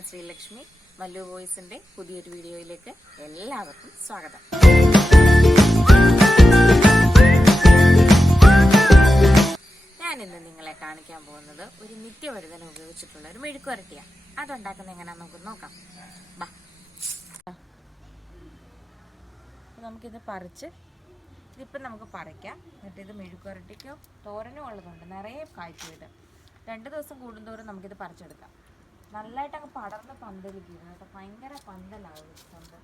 ഞാൻ ശ്രീലക്ഷ്മി. മല്ലു വോയിസിന്റെ പുതിയൊരു വീഡിയോയിലേക്ക് എല്ലാവർക്കും സ്വാഗതം. ഞാനിന്ന് നിങ്ങളെ കാണിക്കാൻ പോകുന്നത് ഒരു നിത്യവഴുതന ഉപയോഗിച്ചിട്ടുള്ള ഒരു മെഴുക്കുവരട്ടിയാണ്. അതുണ്ടാക്കുന്നത് എങ്ങനെയാണെന്ന് നമുക്ക് നോക്കാം. നമുക്കിത് പറിച്ച് ഇതിപ്പം നമുക്ക് പറിക്കാം. എന്നിട്ട് ഇത് മെഴുക്കുവരട്ടിക്കോ തോരനോ ഉള്ളതുണ്ട്. നിറയെ കായ്ക്കും. ഇത് 2 ദിവസം കൂടുന്തോറും നമുക്കിത് പറിച്ചെടുക്കാം. നല്ലതായിട്ട് അങ്ങ് പടർന്ന് പന്തലിക്കും കേട്ടോ. ഭയങ്കര പന്തലാവും പന്തൽ.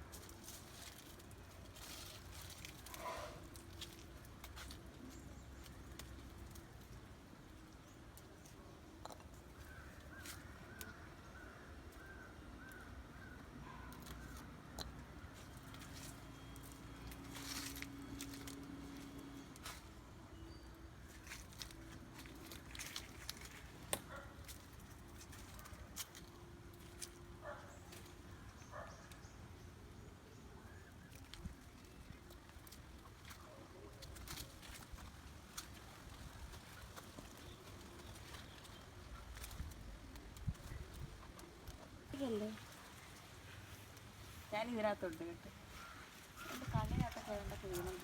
ഞാൻ ഇതിനകത്തുണ്ട് കേട്ടോ. എൻ്റെ കണ്ണിനകത്തൊക്കെ വേണ്ടൊക്കെ വീണം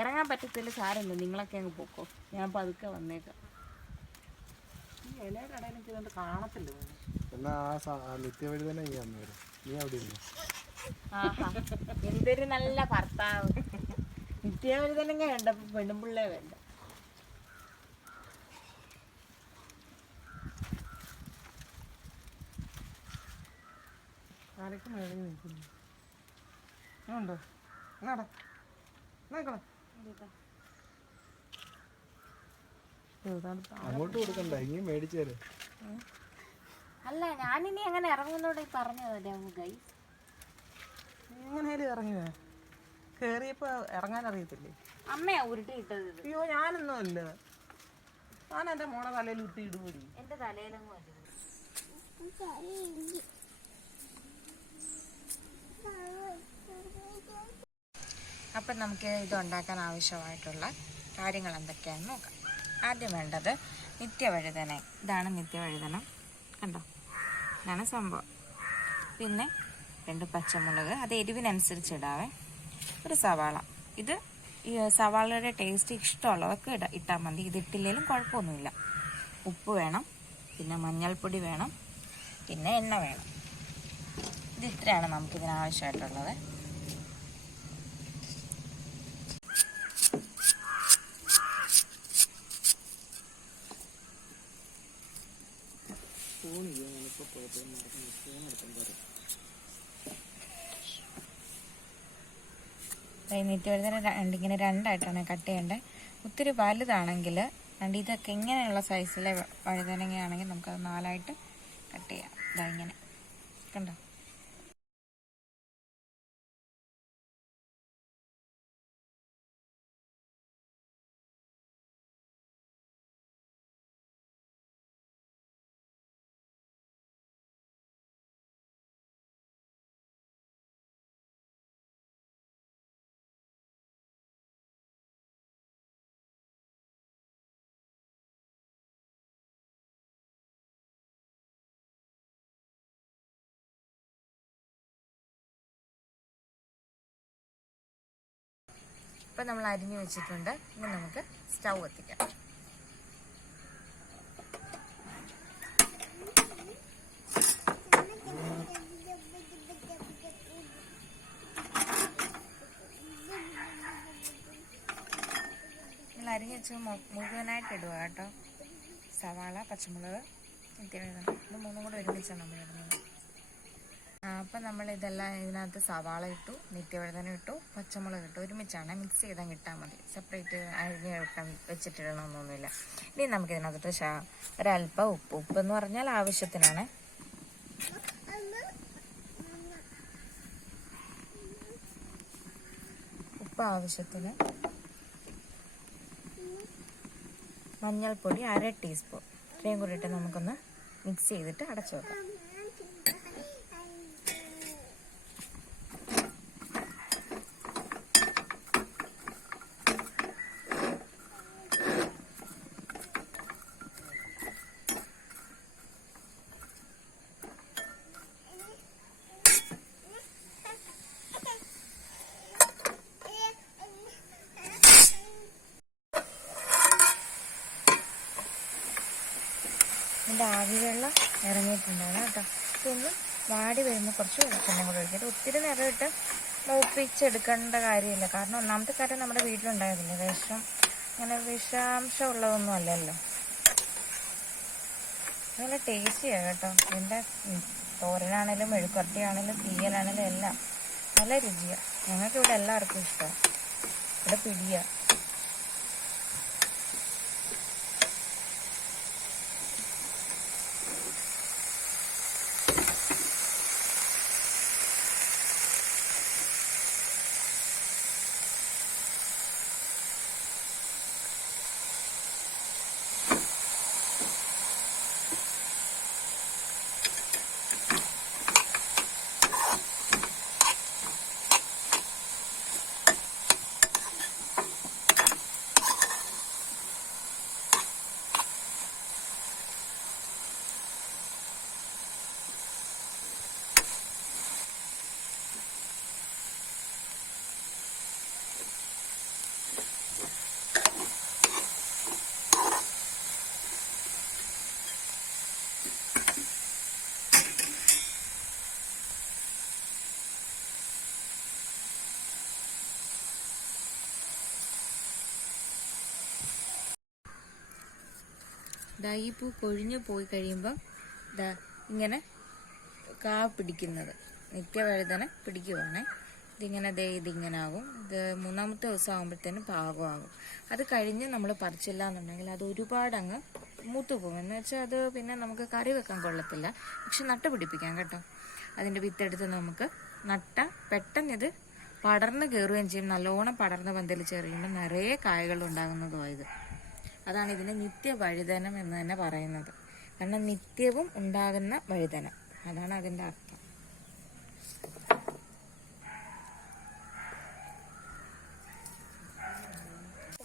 ഇറങ്ങാൻ പറ്റത്തില്ല. സാരമില്ല, നിങ്ങളൊക്കെ അങ്ങ് പോക്കോ. ഞാൻ പതുക്കെ വന്നേക്കാം. ഈ ഇലയുടെ ഇടയിൽ എനിക്ക് ഇതുകൊണ്ട് കാണത്തില്ല. എന്നാ നിത്യവഴുതന നീ അവിടെ ഇല്ല. ആഹാ, എന്തൊരു നല്ല ഭർത്താവ്. നിത്യവഴുതനങ്ങ വേണ്ടപ്പോ പെണ്ണുമ്പിള്ളേ വേണ്ട. ആരൊക്കെ മേളിൽ നിൽക്കുന്നു ഉണ്ടോ? അങ്ങോട്ട് കൊടുക്കണ്ട, ഇനി മേടിച്ചു തരാം. അല്ല, ഞാനിനി അങ്ങനെ ഇറങ്ങുന്നോട് പറഞ്ഞതല്ലേ ഗൈസ്. എങ്ങനെയാലും ഇറങ്ങിയേ കേറിയപ്പോ ഇറങ്ങാൻ അറിയത്തില്ലേ? അമ്മയാ ഉരുട്ടി ഇട്ടത്. അയ്യോ, ഞാനൊന്നും അല്ല. ഞാൻ എന്റെ മോളെ തലയിൽ ഉരുട്ടി ഇടുകൂടി. എന്റെ തലയിലൊന്നും അല്ല. അപ്പം നമുക്ക് ഇത് ഉണ്ടാക്കാൻ ആവശ്യമായിട്ടുള്ള കാര്യങ്ങൾ എന്തൊക്കെയാണെന്ന് നോക്കാം. ആദ്യം വേണ്ടത് നിത്യവഴുതന. ഇതാണ് നിത്യവഴുതനം, കണ്ടോ? ഇതാണ് സംഭവം. പിന്നെ 2 പച്ചമുളക്, അത് എരിവിനനുസരിച്ച് ഇടാവേ. ഒരു സവാള. ഇത് ഈ സവാളയുടെ ടേസ്റ്റ് ഇഷ്ടമുള്ളവർക്ക് ഇട്ടാൽ മതി. ഇതിട്ടില്ലെങ്കിലും കുഴപ്പമൊന്നുമില്ല. ഉപ്പ് വേണം, പിന്നെ മഞ്ഞൾപ്പൊടി വേണം, പിന്നെ എണ്ണ വേണം. ഇത് ഇത്രയാണ് നമുക്കിതിനാവശ്യമായിട്ടുള്ളത്. നിത്യവഴുതന ഇങ്ങനെ 2 ആയിട്ടാണ് കട്ട് ചെയ്യേണ്ടത്. ഒത്തിരി വലുതാണെങ്കിൽ ഇതൊക്കെ ഇങ്ങനെയുള്ള സൈസിലെ വഴുതനങ്ങയാണെങ്കിൽ നമുക്കത് 4 ആയിട്ട് കട്ട് ചെയ്യാം. ഇതാ ഇങ്ങനെ, കണ്ടോ? ഇപ്പം നമ്മൾ അരിഞ്ഞു വെച്ചിട്ടുണ്ട്. ഇനി നമുക്ക് സ്റ്റൗ കത്തിക്കാം. നമ്മൾ അരിഞ്ഞു വെച്ച് മുഴുവനായിട്ട് ഇടുക കേട്ടോ. സവാള, പച്ചമുളക്, നിത്യവഴുതന, ഇത് 3 കൂടെ ഒരുമിച്ചാണ് നമ്മൾ ഇടുന്നത്. അപ്പം നമ്മൾ ഇതെല്ലാം ഇതിനകത്ത് സവാള ഇട്ടു, നിത്യവഴുതന ഇട്ടു, പച്ചമുളക് ഇട്ടു, ഒരുമിച്ചാണ്. മിക്സ് ചെയ്താൽ കിട്ടാൽ മതി. സെപ്പറേറ്റ് അരിഞ്ഞ് വെച്ചിട്ടിടണമെന്നൊന്നുമില്ല. ഇനി നമുക്കിതിനകത്ത് ഒരല്പം ഉപ്പ് എന്ന് പറഞ്ഞാൽ ആവശ്യത്തിനാണ്. ഉപ്പ് ആവശ്യത്തിന്, മഞ്ഞൾപ്പൊടി 1/2 ടീസ്പൂൺ, ഇത്രയും കൂടി ഇട്ട് നമുക്കൊന്ന് മിക്സ് ചെയ്തിട്ട് അടച്ചു വെക്കാം. ഇതിൻ്റെ ആവി വെള്ളം ഇറങ്ങിയിട്ടുണ്ടാണ് കേട്ടോ. ഇതൊന്ന് വാടി വരുമ്പോൾ കുറച്ച് വെളിച്ചെണ്ണ കൂടെ ഒഴിച്ചിട്ട് ഒത്തിരി നേരം ഇട്ട് മൂപ്പിച്ചെടുക്കേണ്ട കാര്യമില്ല. കാരണം ഒന്നാമത്തെ കാര്യം നമ്മുടെ വീട്ടിലുണ്ടായതില്ല, അങ്ങനെ വിഷാംശം ഉള്ളതൊന്നും അല്ലല്ലോ. നല്ല ടേസ്റ്റിയാണ് കേട്ടോ. ഇതിൻ്റെ തോരനാണേലും മെഴുക്കുവരട്ടിയാണേലും തീയലാണേലും എല്ലാം നല്ല രുചിയാണ്. ഞങ്ങൾക്ക് ഇവിടെ എല്ലാവർക്കും ഇഷ്ടമാണ്. ഇവിടെ പിടിയാണ്. ഈ പൂ കൊഴിഞ്ഞു പോയി കഴിയുമ്പോൾ ഇങ്ങനെ കാ പിടിക്കുന്നത് നിത്യവഴുതന പിടിക്കുവാണേ. ഇതിങ്ങനെ ആകും. ഇത് 3-ാമത്തെ ദിവസം ആകുമ്പോഴത്തേനും പാകമാകും. അത് കഴിഞ്ഞ് നമ്മൾ പറിച്ചില്ല എന്നുണ്ടെങ്കിൽ അത് ഒരുപാട് അങ്ങ് മൂത്തു പോകും. എന്ന് വെച്ചാൽ അത് പിന്നെ നമുക്ക് കറി വെക്കാൻ കൊള്ളത്തില്ല. പക്ഷെ നട്ട് പിടിപ്പിക്കാം കേട്ടോ. അതിൻ്റെ വിത്തെടുത്ത് നമുക്ക് പെട്ടെന്ന് ഇത് പടർന്ന് കയറുകയും ചെയ്യും. നല്ലോണം പടർന്ന് പന്തലിച്ച് എറിയുമ്പോൾ നിറയെ കായകൾ ഉണ്ടാകുന്നതുമായത്. അതാണ് ഇതിന് നിത്യവഴുതനം എന്ന് തന്നെ പറയുന്നത്. കാരണം നിത്യവും ഉണ്ടാകുന്ന വഴുതന, അതാണ് അതിൻ്റെ അർത്ഥം.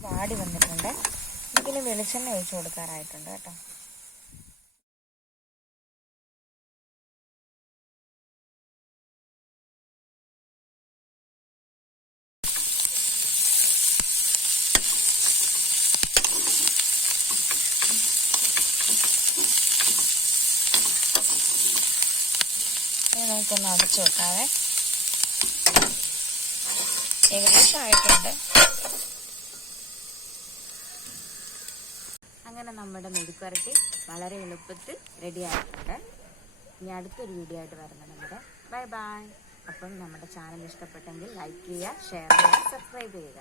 വാടി വന്നിട്ടുണ്ട്. ഇതിന് വെളിച്ചെണ്ണ ഒഴിച്ചു കൊടുക്കാറായിട്ടുണ്ട് കേട്ടോ. നമുക്കൊന്ന് അടച്ചു വെക്കാവേ. ഏകദേശം ആയിട്ടുണ്ട്. അങ്ങനെ നമ്മുടെ മെഴുക്കുവരട്ടി വളരെ എളുപ്പത്തിൽ റെഡി ആയിട്ടുണ്ട്. ഇനി അടുത്തൊരു വീഡിയോ ആയിട്ട് വരുന്നുണ്ട്. Bye bye. അപ്പം നമ്മുടെ ചാനൽ ഇഷ്ടപ്പെട്ടെങ്കിൽ ലൈക്ക് ചെയ്യുക, ഷെയർ ചെയ്യുക, സബ്സ്ക്രൈബ് ചെയ്യുക.